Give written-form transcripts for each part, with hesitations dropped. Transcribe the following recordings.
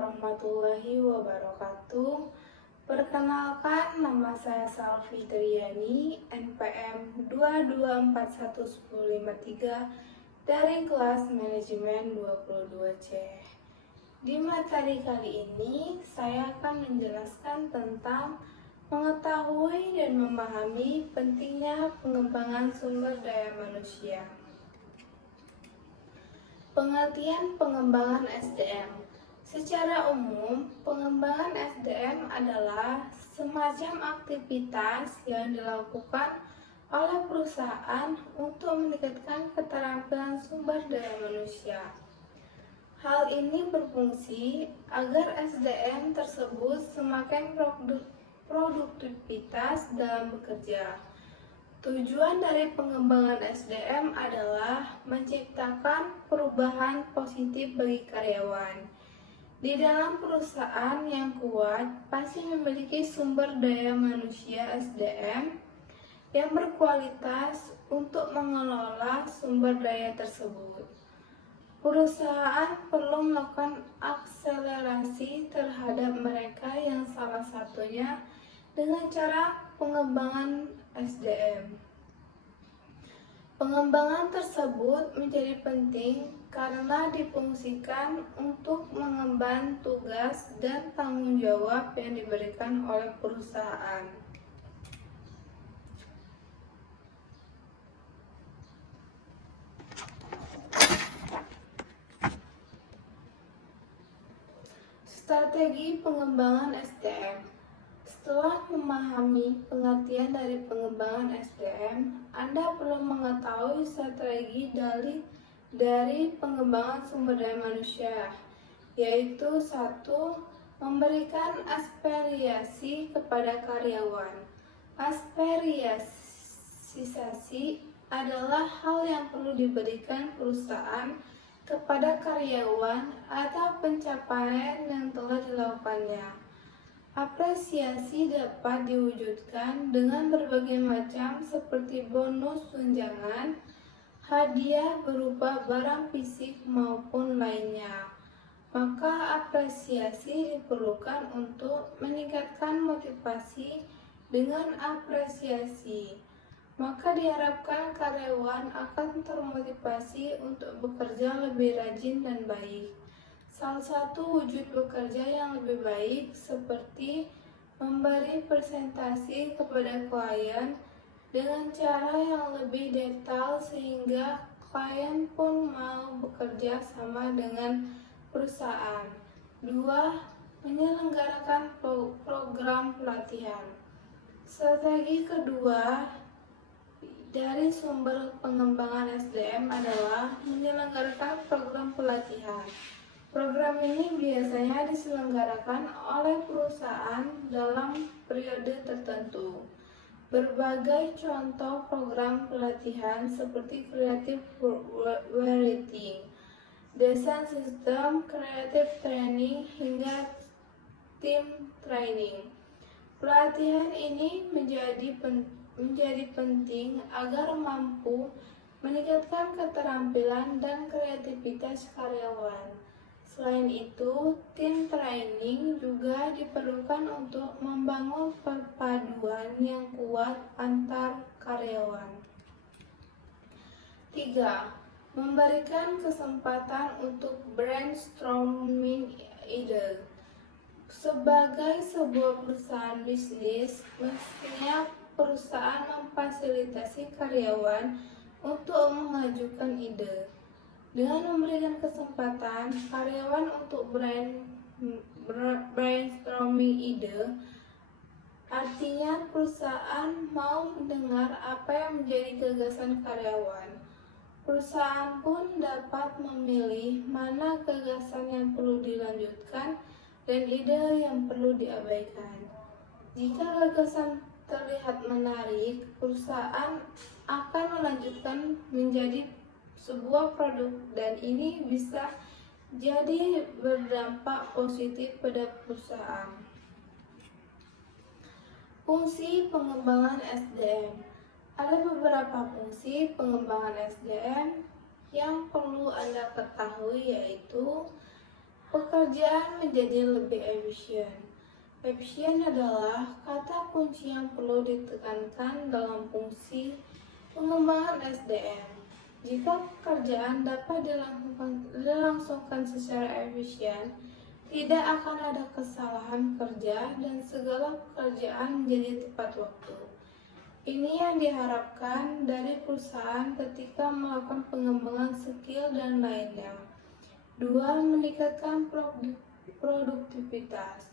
warahmatullahi wabarakatuh. Perkenalkan, nama saya Salvi Triani, NPM 2241153 dari kelas manajemen 22C. Di materi kali ini, saya akan menjelaskan tentang mengetahui dan memahami pentingnya pengembangan sumber daya manusia. Pengertian pengembangan SDM. Secara umum, pengembangan SDM adalah semacam aktivitas yang dilakukan oleh perusahaan untuk meningkatkan keterampilan sumber daya manusia. Hal ini berfungsi agar SDM tersebut semakin produktivitas dalam bekerja. Tujuan dari pengembangan SDM adalah menciptakan perubahan positif bagi karyawan. Di dalam perusahaan yang kuat pasti memiliki sumber daya manusia SDM yang berkualitas untuk mengelola sumber daya tersebut. Perusahaan perlu melakukan akselerasi terhadap mereka yang salah satunya dengan cara pengembangan SDM. Pengembangan tersebut menjadi penting karena difungsikan untuk mengemban tugas dan tanggung jawab yang diberikan oleh perusahaan. Strategi pengembangan SDM. Setelah memahami pengertian dari pengembangan SDM, Anda perlu mengetahui strategi dari pengembangan sumber daya manusia, yaitu 1. Memberikan aspirasi kepada karyawan. Aspirasi adalah hal yang perlu diberikan perusahaan kepada karyawan atau pencapaian yang telah dilakukannya. Apresiasi dapat diwujudkan dengan berbagai macam seperti bonus tunjangan, hadiah berupa barang fisik maupun lainnya. Maka apresiasi diperlukan untuk meningkatkan motivasi. Dengan apresiasi, maka diharapkan karyawan akan termotivasi untuk bekerja lebih rajin dan baik. Salah satu wujud bekerja yang lebih baik seperti memberi presentasi kepada klien dengan cara yang lebih detail sehingga klien pun mau bekerja sama dengan perusahaan. 2. Menyelenggarakan program pelatihan. Strategi kedua dari sumber pengembangan SDM adalah menyelenggarakan program pelatihan. Program ini biasanya diselenggarakan oleh perusahaan dalam periode tertentu. Berbagai contoh program pelatihan seperti Creative Writing, Design System, Creative Training, hingga Team Training. Pelatihan ini menjadi penting agar mampu meningkatkan keterampilan dan kreativitas karyawan. Selain itu, tim training juga diperlukan untuk membangun perpaduan yang kuat antar karyawan. 3. Memberikan kesempatan untuk brainstorming ide. Sebagai sebuah perusahaan bisnis, mestinya perusahaan memfasilitasi karyawan untuk mengajukan ide. Dengan memberikan kesempatan karyawan untuk brainstorming ide, artinya perusahaan mau mendengar apa yang menjadi gagasan karyawan. Perusahaan pun dapat memilih mana gagasan yang perlu dilanjutkan dan ide yang perlu diabaikan. Jika gagasan terlihat menarik, perusahaan akan melanjutkan menjadi sebuah produk dan ini bisa jadi berdampak positif pada perusahaan. Fungsi pengembangan SDM. Ada beberapa fungsi pengembangan SDM yang perlu Anda ketahui, yaitu pekerjaan menjadi lebih efisien. Efisien adalah kata kunci yang perlu ditekankan dalam fungsi pengembangan SDM. Jika pekerjaan dapat dilangsungkan secara efisien, tidak akan ada kesalahan kerja dan segala pekerjaan menjadi tepat waktu. Ini yang diharapkan dari perusahaan ketika melakukan pengembangan skill dan lainnya. 2. Meningkatkan produktivitas.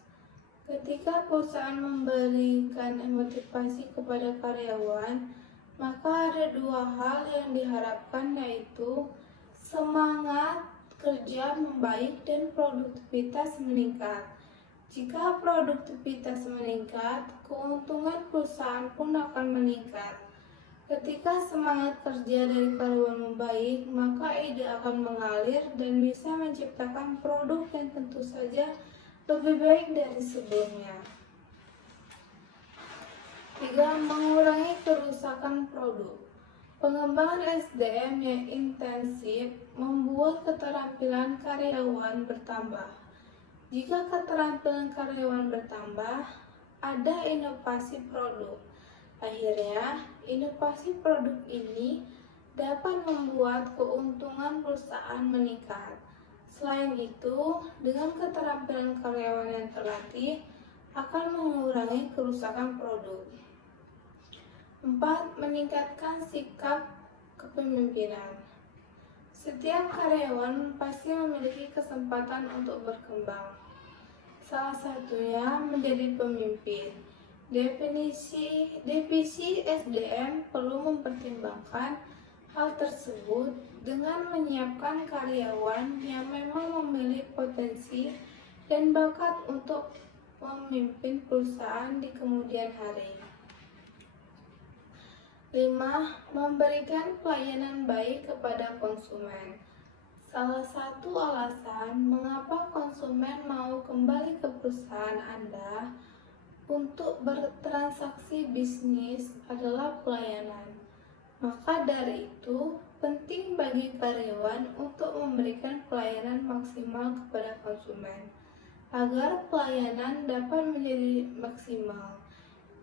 Ketika perusahaan memberikan motivasi kepada karyawan, maka ada 2 hal yang diharapkan, yaitu semangat kerja membaik dan produktivitas meningkat. Jika produktivitas meningkat, keuntungan perusahaan pun akan meningkat. Ketika semangat kerja dari karyawan membaik, maka ide akan mengalir dan bisa menciptakan produk yang tentu saja lebih baik dari sebelumnya. 3. Mengurangi kerusakan produk. Pengembangan SDM yang intensif membuat keterampilan karyawan bertambah. Jika keterampilan karyawan bertambah, ada inovasi produk. Akhirnya, inovasi produk ini dapat membuat keuntungan perusahaan meningkat. Selain itu, dengan keterampilan karyawan yang terlatih akan mengurangi kerusakan produk. 4. Meningkatkan sikap kepemimpinan. Setiap karyawan pasti memiliki kesempatan untuk berkembang. Salah satunya menjadi pemimpin. Divisi SDM perlu mempertimbangkan hal tersebut dengan menyiapkan karyawan yang memang memiliki potensi dan bakat untuk memimpin perusahaan di kemudian hari. 5. Memberikan pelayanan baik kepada konsumen. Salah satu alasan mengapa konsumen mau kembali ke perusahaan Anda untuk bertransaksi bisnis adalah pelayanan. Maka dari itu, penting bagi karyawan untuk memberikan pelayanan maksimal kepada konsumen, agar pelayanan dapat menjadi maksimal.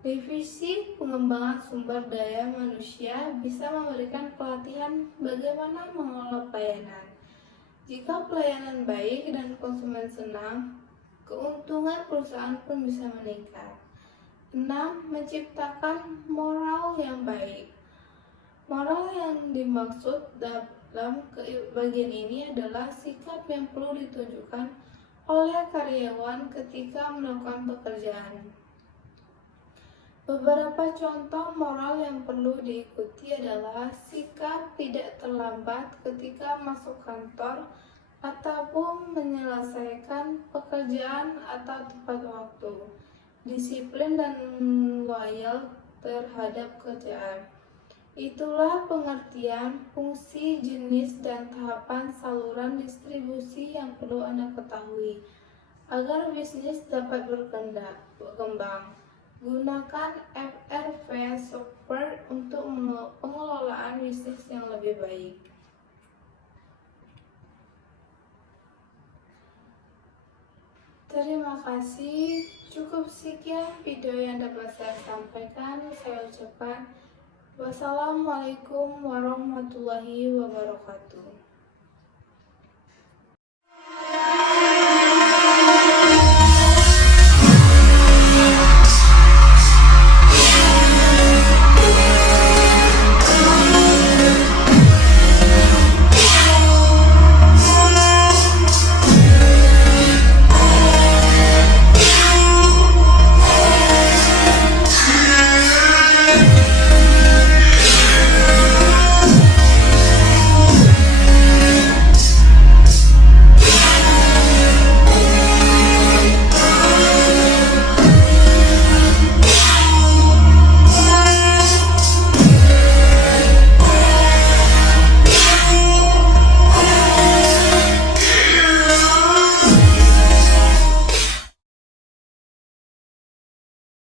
Divisi pengembangan sumber daya manusia bisa memberikan pelatihan bagaimana mengelola pelayanan. Jika pelayanan baik dan konsumen senang, keuntungan perusahaan pun bisa meningkat. 6. Menciptakan moral yang baik. Moral yang dimaksud dalam bagian ini adalah sikap yang perlu ditunjukkan oleh karyawan ketika melakukan pekerjaan. Beberapa contoh moral yang perlu diikuti adalah sikap tidak terlambat ketika masuk kantor ataupun menyelesaikan pekerjaan atau tepat waktu, disiplin dan loyal terhadap kerjaan. Itulah pengertian, fungsi, jenis, dan tahapan saluran distribusi yang perlu Anda ketahui agar bisnis dapat berkembang. Gunakan FRV software untuk pengelolaan bisnis yang lebih baik. Terima kasih. Cukup sekian video yang dapat saya sampaikan. Saya ucapkan wassalamualaikum warahmatullahi wabarakatuh.